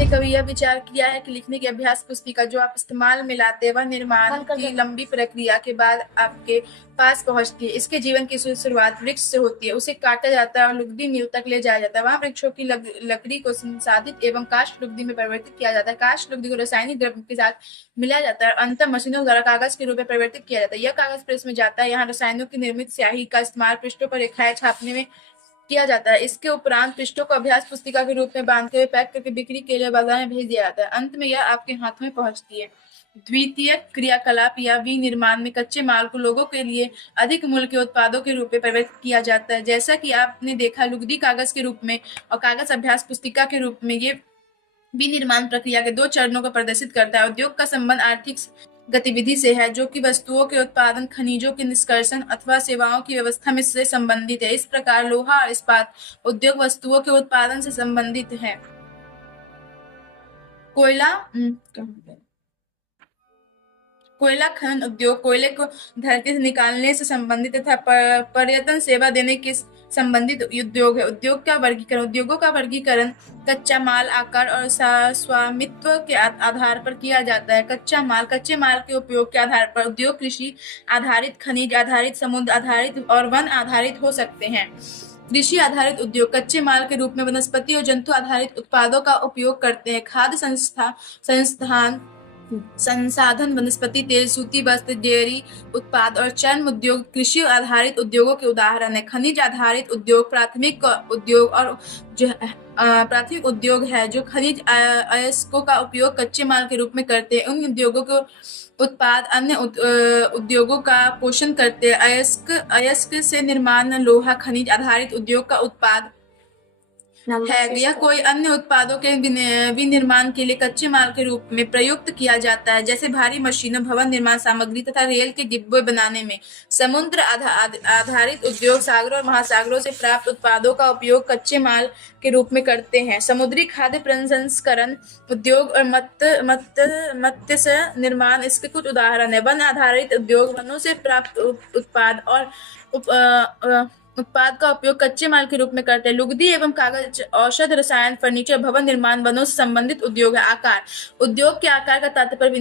आपने कभी यह विचार किया है कि लिखने की अभ्यास पुस्तिका जो आप इस्तेमाल में लाते हैं वह निर्माण की लंबी प्रक्रिया के बाद आपके पास पहुंचती है। इसके जीवन की शुरुआत वृक्ष से होती है, उसे काटा जाता है और लुगदी मिल तक ले जाया जाता है। वहाँ वृक्षों की लकड़ी को संसाधित एवं काष्ठ लुगदी में परिवर्तित किया जाता है। काष्ठ लुगदी को रासायनिक द्रव्य के साथ मिलाया जाता है और अंततः मशीनों द्वारा कागज के रूप में परिवर्तित किया जाता है। यह कागज प्रेस में जाता है। यहाँ रसायनों की निर्मित स्याही का इस्तेमाल पृष्ठों पर रेखाएं छापने में किया जाता है। इसके उपरांत पृष्ठों को अभ्यास पुस्तिका के रूप में बांधते हुए पैक करके बिक्री के लिए बाजार में भेज दिया जाता है। अंत में यह आपके हाथ में पहुंचती है। द्वितीय क्रियाकलाप या विनिर्माण में कच्चे माल को लोगों के लिए अधिक मूल्य के उत्पादों के रूप में परिवर्तित किया जाता है। जैसा कि आपने देखा, लुगदी कागज के रूप में और कागज अभ्यास पुस्तिका के रूप में, ये विनिर्माण प्रक्रिया के दो चरणों को प्रदर्शित करता है। उद्योग का संबंध आर्थिक गतिविधि से है, जो कि वस्तुओं के उत्पादन, खनिजों के निष्कर्षण अथवा सेवाओं की व्यवस्था में से संबंधित है। इस प्रकार लोहा और इस्पात उद्योग वस्तुओं के उत्पादन से संबंधित है। कोयला खनन उद्योग कोयले को धरती से निकालने से संबंधित तथा पर्यटन सेवा देने के संबंधित उद्योग है। उद्योगों का वर्गीकरण कच्चा माल, आकार और स्वामित्व के आधार पर किया जाता है। कच्चे माल के उपयोग के आधार पर उद्योग कृषि आधारित, खनिज आधारित, समुद्र आधारित और वन आधारित हो सकते हैं। कृषि आधारित उद्योग कच्चे माल के रूप में वनस्पति और जंतु आधारित उत्पादों का उपयोग करते हैं। खाद्य संसाधन, वनस्पति तेल, सूती वस्त्र, डेयरी उत्पाद और चर्म उद्योग कृषि आधारित उद्योगों के उदाहरण है। खनिज आधारित उद्योग प्राथमिक उद्योग है जो खनिज अयस्कों का उपयोग कच्चे माल के रूप में करते हैं। उन उद्योगों के उत्पाद अन्य उद्योगों का पोषण करते हैं। अयस्क से निर्माण लोहा खनिज आधारित उद्योग का उत्पाद है। यह कोई अन्य उत्पादों के विनिर्माण के लिए कच्चे माल के रूप में प्रयुक्त किया जाता है, जैसे भारी मशीनों, भवन निर्माण सामग्री तथा रेल के डिब्बे बनाने में। समुद्र आधारित उद्योग सागरों और महासागरों से प्राप्त उत्पादों का उपयोग कच्चे माल के रूप में करते हैं। समुद्री खाद्य प्रसंस्करण उद्योग और मत्स्य निर्माण इसके कुछ उदाहरण है। वन आधारित उद्योग वनों से प्राप्त उत्पाद का उपयोग कच्चे माल के रूप में करते हैं। लुगदी एवं कागज, औषध, रसायन, फर्नीचर, भवन निर्माण वनों से संबंधित उद्योग है। आकार उद्योग के आकार का तात्पर्य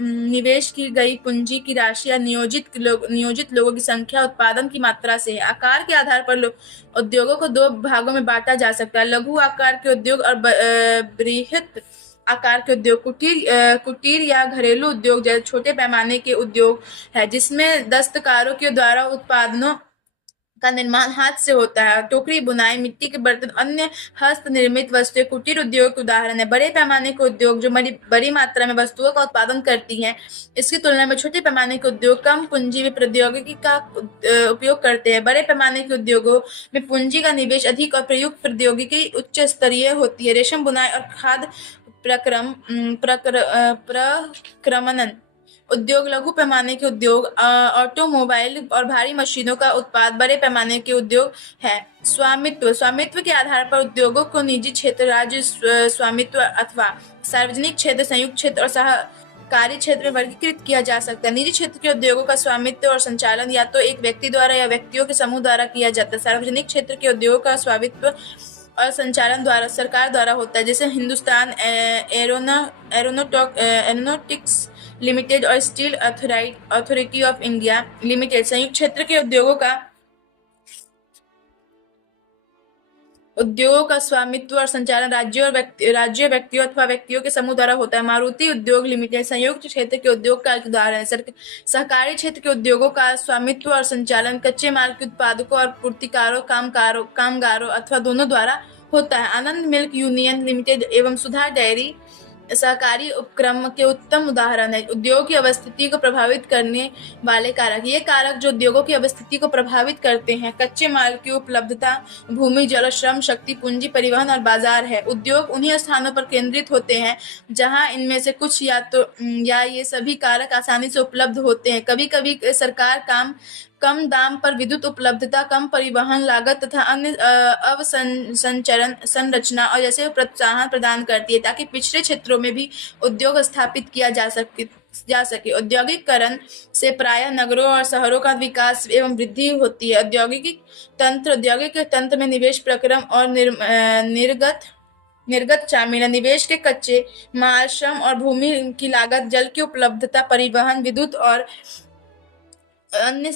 निवेश की गई पूंजी की राशि या नियोजित लोगों की संख्या उत्पादन की मात्रा से है। आकार के आधार पर उद्योगों को दो भागों में बांटा जा सकता है: लघु आकार के उद्योग और बृहत आकार के उद्योग। कुटीर या घरेलू उद्योग जैसे छोटे पैमाने के उद्योग है, जिसमें दस्तकारों के द्वारा उत्पादनों का निर्माण हाथ से होता है। टोकरी, बुनाई, मिट्टी के बर्तन, अन्य हस्त निर्मित वस्तुएं कुटीर उद्योग के उदाहरण है। बड़े पैमाने के उद्योग जो बड़ी मात्रा में वस्तुओं का उत्पादन करती हैं, इसकी तुलना में छोटे पैमाने के उद्योग कम पूंजी में प्रौद्योगिकी का उपयोग करते हैं। बड़े पैमाने के उद्योगों में पूंजी का निवेश अधिक और प्रयुक्त प्रौद्योगिकी उच्च स्तरीय होती है। रेशम बुनाई और खाद्य प्रक्रमण उद्योग लघु पैमाने के उद्योग, ऑटोमोबाइल और भारी मशीनों का उत्पाद बड़े पैमाने के उद्योग है। स्वामित्व के आधार पर उद्योगों को निजी क्षेत्र, राज्य स्वामित्व अथवा सार्वजनिक क्षेत्र, संयुक्त क्षेत्र और सहकारी क्षेत्र में वर्गीकृत किया जा सकता है। निजी क्षेत्र के उद्योगों का स्वामित्व और संचालन या तो एक व्यक्ति द्वारा या व्यक्तियों के समूह द्वारा किया जाता है। सार्वजनिक क्षेत्र के उद्योगों का स्वामित्व और संचालन सरकार द्वारा होता है, जैसे हिंदुस्तान एरोनॉटिक्स लिमिटेड और steel authority of India limited. संयुक्त क्षेत्र के उद्योगों का स्वामित्व और संचालन राज्यों, व्यक्तियों अथवा व्यक्तियों के समूह द्वारा होता है। मारुति उद्योग लिमिटेड संयुक्त क्षेत्र के उद्योग का एक उदाहरण है। सहकारी क्षेत्र के उद्योगों का स्वामित्व और संचालन कच्चे माल के उत्पादकों और पूर्तिकारों, कामगारों अथवा दोनों द्वारा होता है। आनंद मिल्क यूनियन लिमिटेड एवं सुधा डेयरी सहकारी उपक्रम के उत्तम उदाहरण है। उद्योग की अवस्थिति को प्रभावित करने वाले कारक ये कारक जो उद्योगों की अवस्थिति को प्रभावित करते हैं: कच्चे माल की उपलब्धता, भूमि, जल, श्रम, शक्ति, पूंजी, परिवहन और बाजार है। उद्योग उन्हीं स्थानों पर केंद्रित होते हैं जहां इनमें से कुछ या ये सभी कारक आसानी से उपलब्ध होते हैं। कभी कभी सरकार कम दाम पर विद्युत उपलब्धता, कम परिवहन लागत तथा अन्य संरचना और जैसे प्रोत्साहन प्रदान करती है, ताकि पिछड़े क्षेत्रों में भी उद्योग स्थापित किया जा सके। औद्योगिकरण से प्रायः नगरों और शहरों का विकास एवं वृद्धि होती है। औद्योगिक तंत्र में निवेश, प्रक्रम और निर्गत निर्गत शामिल है। निवेश के कच्चे माल, श्रम और भूमि की लागत, जल की उपलब्धता, परिवहन, विद्युत और अन्य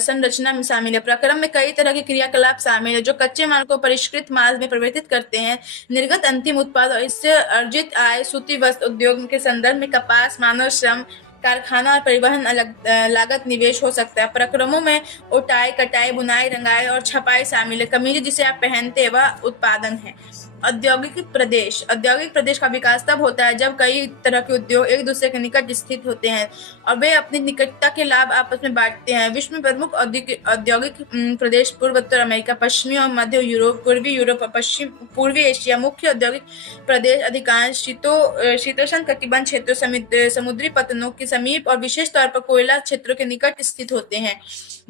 संरचना में शामिल है। प्रक्रम में कई तरह के क्रियाकलाप शामिल है जो कच्चे माल को परिष्कृत माल में परिवर्तित करते हैं। निर्गत अंतिम उत्पाद और इससे अर्जित आय सूती वस्त्र उद्योग के संदर्भ में कपास, मानव श्रम, कारखाना और परिवहन लागत निवेश हो सकता है। प्रक्रमों में उटाई, कटाई, बुनाई, रंगाई और छपाई शामिल है। कमीज जिसे आप पहनते हैं वह उत्पादन है। औद्योगिक प्रदेश का विकास तब होता है जब कई तरह के उद्योग एक दूसरे के निकट स्थित होते हैं और वे अपनी निकटता के लाभ आपस में बांटते हैं। विश्व में प्रमुख औद्योगिक प्रदेश पूर्वोत्तर अमेरिका, पश्चिमी और मध्य यूरोप, पूर्वी यूरोप और पूर्वी एशिया। मुख्य औद्योगिक प्रदेश अधिकांश शीतोष्ण कटिबंध क्षेत्रों, समुद्री पतनों के समीप और विशेष तौर पर कोयला क्षेत्रों के निकट स्थित होते हैं।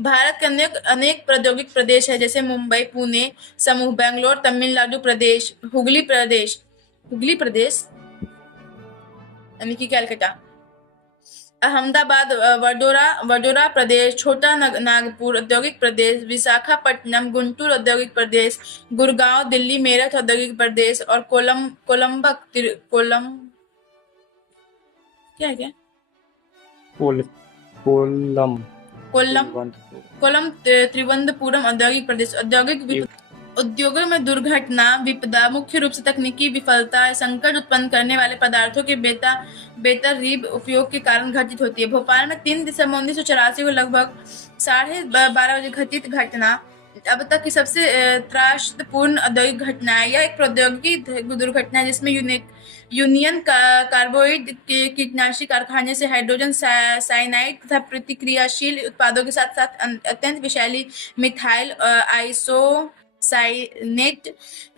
भारत के अनेक औद्योगिक प्रदेश है जैसे मुंबई, पुणे समूह, बेंगलोर, तमिलनाडु प्रदेश, हुगली प्रदेश यानी कि कैलकाटा, अहमदाबाद, वडोदरा प्रदेश, छोटा नागपुर औद्योगिक प्रदेश, विशाखापट्टनम, गुंटूर औद्योगिक प्रदेश, गुड़गांव, दिल्ली, मेरठ औद्योगिक प्रदेश और कोलम त्रिवंतपुरम औद्योगिक प्रदेश। उद्योगों में दुर्घटना, विपदा मुख्य रूप से तकनीकी विफलता, संकट उत्पन्न करने वाले पदार्थों के बेतरतीब उपयोग के कारण घटित होती है। भोपाल में 3 दिसंबर 1984 को लगभग 12:30 बजे घटित घटना अब तक की सबसे त्रासपूर्ण औद्योगिक घटना है। यह एक प्रौद्योगिकी दुर्घटना है जिसमें यूनियन कार्बाइड के कीटनाशी कारखाने से हाइड्रोजन साइनाइड तथा प्रतिक्रियाशील उत्पादों के साथ साथ अत्यंत विषैली मिथाइल आइसोसाइनेट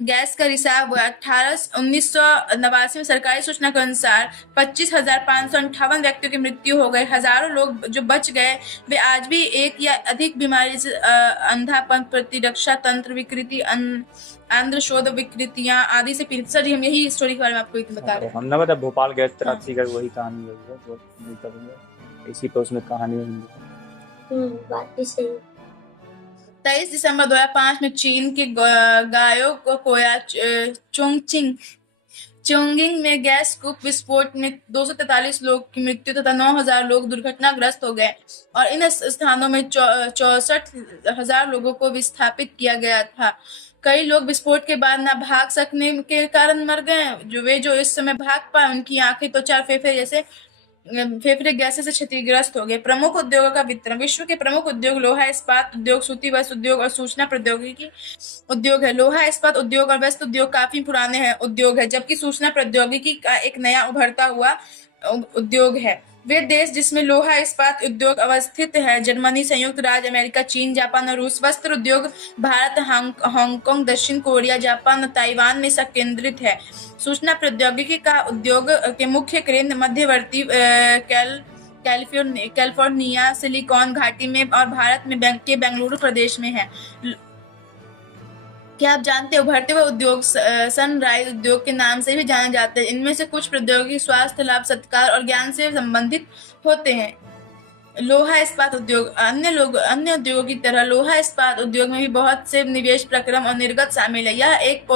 गैस का रिसाव हुआ। 1989 में सरकारी सूचना के अनुसार 25,558 व्यक्तियों की मृत्यु हो गई। हजारों लोग जो बच गए वे आज भी एक या अधिक बीमारी से अंधापन, प्रतिरक्षा तंत्र विकृति, आंद्रशोथ विकृतियां आदि से पीड़ित। सर हम यही स्टोरी के बारे में आपको बता रहे हैं। हमने बता भोपाल गैस त्रासदी का वही कहानी है जो इसी पे उसमें कहानी है। बात भी सही। 23 दिसंबर 2005 में चीन के गायो कोया चोंगिंग में गैस कूप विस्फोट में 243 लोग की मृत्यु तथा 9,000 लोग दुर्घटनाग्रस्त हो गए और इन स्थानों में 64,000 लोगों को विस्थापित किया गया था। कई लोग विस्फोट के बाद न भाग सकने के कारण मर गए। जो इस समय भाग पाए उनकी आंखें, त्वचा, फेफड़े गैसें से क्षतिग्रस्त हो गए। प्रमुख उद्योगों का वितरण। विश्व के प्रमुख उद्योग लोहा इस्पात उद्योग, सूती वस्त्र उद्योग और सूचना प्रौद्योगिकी उद्योग है। लोहा इस्पात उद्योग और वस्त्र उद्योग काफी पुराने उद्योग है, जबकि सूचना प्रौद्योगिकी का एक नया उभरता हुआ उद्योग है। वे देश जिसमें लोहा इस्पात उद्योग अवस्थित है: जर्मनी, संयुक्त राज्य अमेरिका, चीन, जापान और रूस। वस्त्र उद्योग भारत, हांगकांग, दक्षिण कोरिया, जापान और ताइवान में केंद्रित है। सूचना प्रौद्योगिकी का उद्योग के मुख्य केंद्र मध्यवर्ती कैलिफोर्निया, सिलिकॉन घाटी में और भारत में बेंगलुरु प्रदेश में है। क्या आप जानते हैं उभरते हुए उद्योग सनराइज उद्योग के नाम से भी जाने जाते हैं। इनमें से कुछ प्रौद्योगिकी, स्वास्थ्य लाभ, सत्कार और ज्ञान से संबंधित होते हैं। लोहा इस्पात उद्योग। अन्य उद्योगों की तरह लोहा इस्पात उद्योग में भी बहुत से निवेश, प्रक्रम और निर्गत शामिल है। यह एक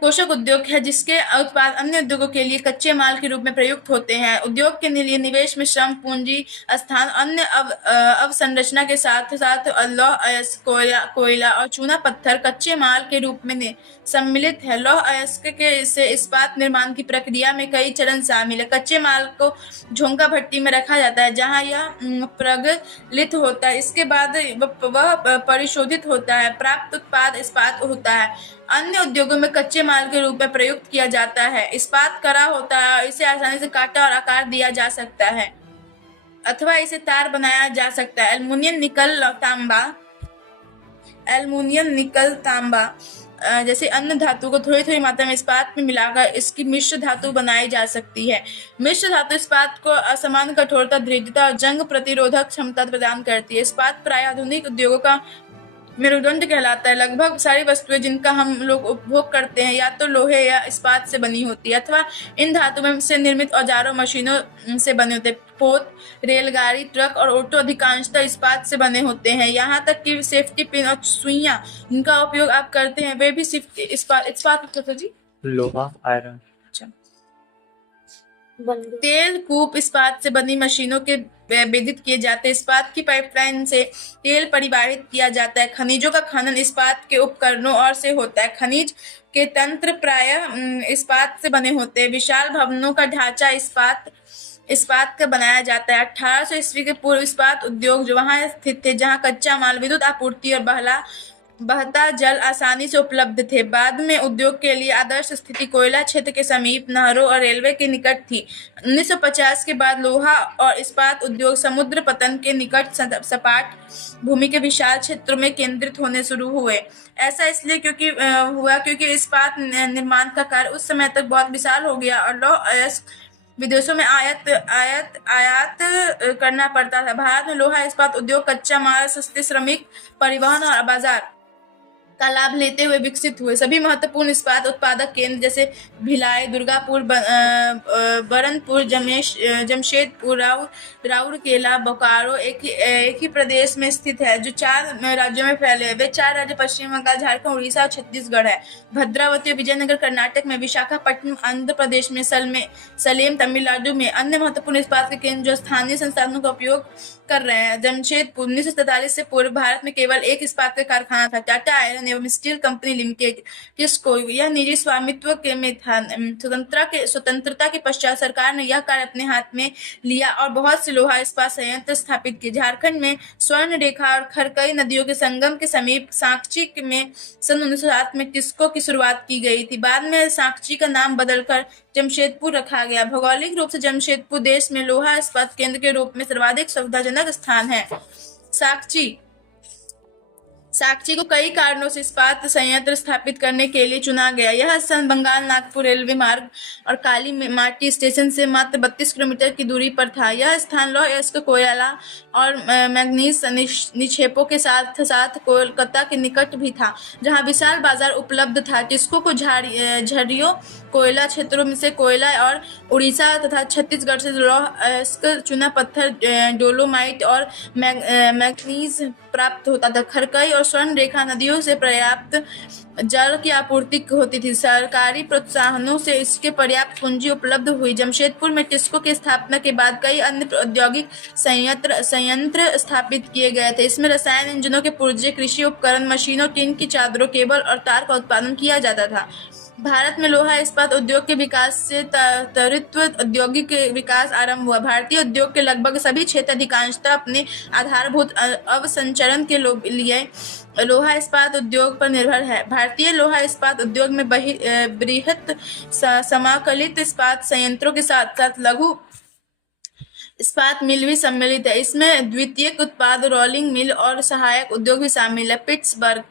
पोषक उद्योग है जिसके उत्पाद अन्य उद्योगों के लिए कच्चे माल के रूप में प्रयुक्त होते हैं। उद्योग के लिए निवेश में श्रम, पूंजी, स्थान, अन्य अवसंरचना के साथ साथ लौह अयस्क, कोयला और चूना पत्थर कच्चे माल के रूप में सम्मिलित है। लौह अयस्क से इस्पात निर्माण की प्रक्रिया में कई चरण शामिल है। कच्चे माल को झोंका भट्टी में रखा जाता है जहां यह प्रज्वलित होता है। इसके बाद वह परिशोधित होता है। प्राप्त उत्पाद इस्पात होता है। अन्य उद्योगों में कच्चे माल के रूप में प्रयुक्त किया जाता है। इस्पात कड़ा होता है और इसे आसानी से काटा और आकार दिया जा सकता है अथवा इसे तार बनाया जा सकता है। एल्युमिनियम, निकल, तांबा जैसे अन्य धातु को थोड़ी थोड़ी मात्रा में इस्पात में मिलाकर इसकी मिश्र धातु बनाई जा सकती है। मिश्र धातु इस्पात को असमान कठोरता, दृढ़ता और जंग प्रतिरोधक क्षमता प्रदान करती है। इस्पात प्राय आधुनिक उद्योगों का मेरुदंड कहलाता है। लगभग सारी वस्तुएं जिनका हम लोग उपभोग करते हैं या तो लोहे या इस्पात से बनी होती है अथवा इन धातुओं से निर्मित औजारों मशीनों से बने होते हैं। पोत, रेलगाड़ी, ट्रक और ऑटो अधिकांशतः इस्पात से बने होते हैं। यहाँ तक कि सेफ्टी पिन और सुइयां जिनका उपयोग आप करते हैं वे भी सिर्फ इस्पात जी लोहा, आयरन। अच्छा। तेल कूप इस्पात से बनी मशीनों के विद्युत किए जाते हैं। इस्पात की पाइपलाइन से तेल परिवहित किया जाता है। खनिजों का खनन इस्पात के उपकरणों और से होता है। खनिज के तंत्र प्रायः इस्पात से बने होते हैं। विशाल भवनों का ढांचा इस्पात का बनाया जाता है। 1800 ईस्वी के पूर्व इस्पात उद्योग जो वहां स्थित थे जहां कच्चा माल, विद्युत आपूर्ति और बहता जल आसानी से उपलब्ध थे। बाद में उद्योग के लिए आदर्श स्थिति कोयला क्षेत्र के समीप, नहरों और रेलवे के निकट थी। 1950 के बाद लोहा और इस्पात उद्योग समुद्र पतन के निकट सपाट भूमि के विशाल क्षेत्रों में केंद्रित होने शुरू हुए। ऐसा इसलिए क्योंकि इस्पात निर्माण का कार्य उस समय तक बहुत विशाल हो गया और लौह विदेशों में आयात करना पड़ता था। भारत में लोहा इस्पात उद्योग कच्चा माल, सस्ते श्रमिक, परिवहन और बाजार का लाभ लेते हुए विकसित हुए। सभी महत्वपूर्ण इस्पात उत्पादक केंद्र जैसे भिलाई, दुर्गापुर, बरनपुर, जमशेदपुर, राउरकेला, बोकारो एक ही प्रदेश में स्थित है जो 4 राज्यों में फैले हैं। वे 4 राज्य पश्चिम बंगाल, झारखंड, उड़ीसा और छत्तीसगढ़ है। भद्रावती और विजयनगर कर्नाटक में, विशाखापट्टनम आंध्र प्रदेश में, सलेम तमिलनाडु में। अन्य महत्वपूर्ण इस्पात के केंद्र जो स्थानीय संसाधनों का उपयोग कर रहे हैं। जमशेदपुर 1947 से पूर्व भारत में केवल एक इस्पात का कारखाना था, टाटा आयरन एवं स्टील कंपनी लिमिटेड। किसको यह निजी स्वामित्व के में था। स्वतंत्रता के पश्चात सरकार ने यह कार्य अपने हाथ में लिया और बहुत से लोहा इस्पात संयंत्र स्थापित किए। झारखंड में स्वर्ण रेखा और खरकई नदियों के संगम के समीप साकची में सन 1907 में टिस्को की शुरुआत की गई थी। बाद में साकची का नाम बदलकर जमशेदपुर रखा गया। भौगोलिक रूप से जमशेदपुर देश में लोहा इस्पात केंद्र के रूप में सर्वाधिक सुविधाजनक स्थान है। साकची को कई कारणों से इस्पात संयंत्र स्थापित करने के लिए चुना गया। यह स्थान बंगाल नागपुर रेलवे मार्ग और काली माटी स्टेशन से मात्र 32 किलोमीटर की दूरी पर था। यह स्थान लौह अयस्क कोयला और मैग्नीज निक्षेपों के साथ साथ कोलकाता के निकट भी था जहां विशाल बाजार उपलब्ध था। टिस्को को झरियों कोयला क्षेत्रों में से कोयला और उड़ीसा तथा छत्तीसगढ़ से लौह अयस्क, चूना पत्थर, डोलोमाइट और मैग्नीज प्राप्त होता था। खरकई और स्वर्ण रेखा नदियों से पर्याप्त जल की आपूर्ति होती थी। सरकारी प्रोत्साहनों से इसके पर्याप्त पूंजी उपलब्ध हुई। जमशेदपुर में टिस्को की स्थापना के बाद कई अन्य औद्योगिक संयंत्र स्थापित किए गए थे। इसमें रसायन इंजनों के पुर्जे, कृषि उपकरण, मशीनों, टीन की चादरों, केबल और तार का उत्पादन किया जाता था। भारत में लोहा इस्पात उद्योग के विकास से त्वरित औद्योगिक विकास आरंभ हुआ। भारतीय उद्योग के लगभग सभी क्षेत्र अधिकांशतः अपने आधारभूत अवसंरचना के लिए लोहा इस्पात उद्योग पर निर्भर है। भारतीय लोहा इस्पात उद्योग में बृहत समाकलित इस्पात संयंत्रों के साथ साथ लघु इस्पात मिल भी सम्मिलित है। इसमें द्वितीयक उत्पाद, रोलिंग मिल और सहायक उद्योग भी शामिल है। पिट्सबर्ग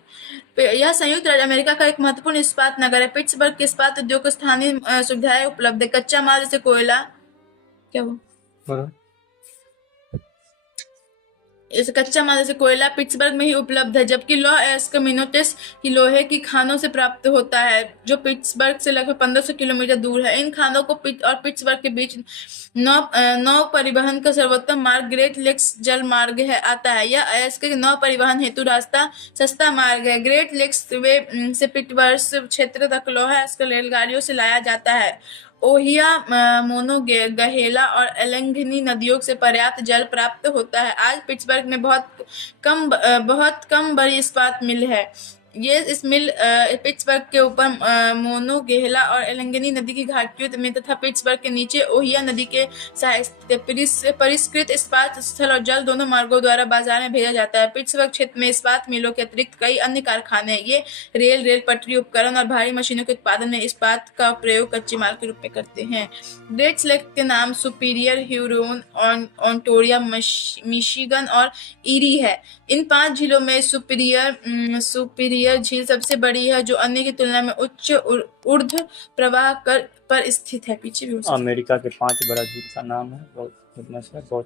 यह संयुक्त राज्य अमेरिका का एक महत्वपूर्ण इस्पात नगर है। पिट्सबर्ग के इस्पात उद्योग को स्थानीय सुविधाएं उपलब्ध है। कच्चा माल जैसे कोयला पिट्सबर्ग में ही उपलब्ध है, जबकि लौह अयस्क मिनोटेस की लोहे की खानों से प्राप्त होता है जो पिट्सबर्ग से लगभग 1500 किलोमीटर दूर है। इन खानों को पिट्सबर्ग के बीच नौ परिवहन का सर्वोत्तम मार्ग ग्रेट लेक्स जल मार्ग आता है। यह अयस्क के नौ परिवहन हेतु रास्ता सस्ता मार्ग है। ग्रेट लेक्स वे से पिट्सबर्ग क्षेत्र तक लौह अयस्क रेलगाड़ियों से लाया जाता है। ओहियो, मोनोगहेला और एलेंगनी नदियों से पर्याप्त जल प्राप्त होता है। आज पिट्सबर्ग में बहुत कम बड़ी इस्पात मिल है। ये इस मिल पिट्सबर्ग के ऊपर मोनोगहेला और एलेंगनी नदी की घाटियों में तथा पिट्सबर्ग के नीचे ओहियो नदी के परिष्कृत इस्पात स्थल और जल दोनों मार्गों द्वारा बाजार में भेजा जाता है। पिट्सबर्ग क्षेत्र में इस्पात मिलों के अतिरिक्त कई अन्य कारखाने हैं। ये रेल पटरी उपकरण और भारी मशीनों के उत्पादन में इस्पात का प्रयोग कच्चे माल के रूप में करते हैं। ग्रेट लेक के नाम सुपीरियर, ह्यूरोन, ओंटारियो, मिशिगन और ईरी है। इन 5 झीलों में सुपीरियर झील सबसे बड़ी है जो अन्य की तुलना में उच्च ऊर्ध्व प्रवाह पर स्थित है। पीछे भी अमेरिका के 5 बड़ा झील का नाम है, बहुत फेमस है, बहुत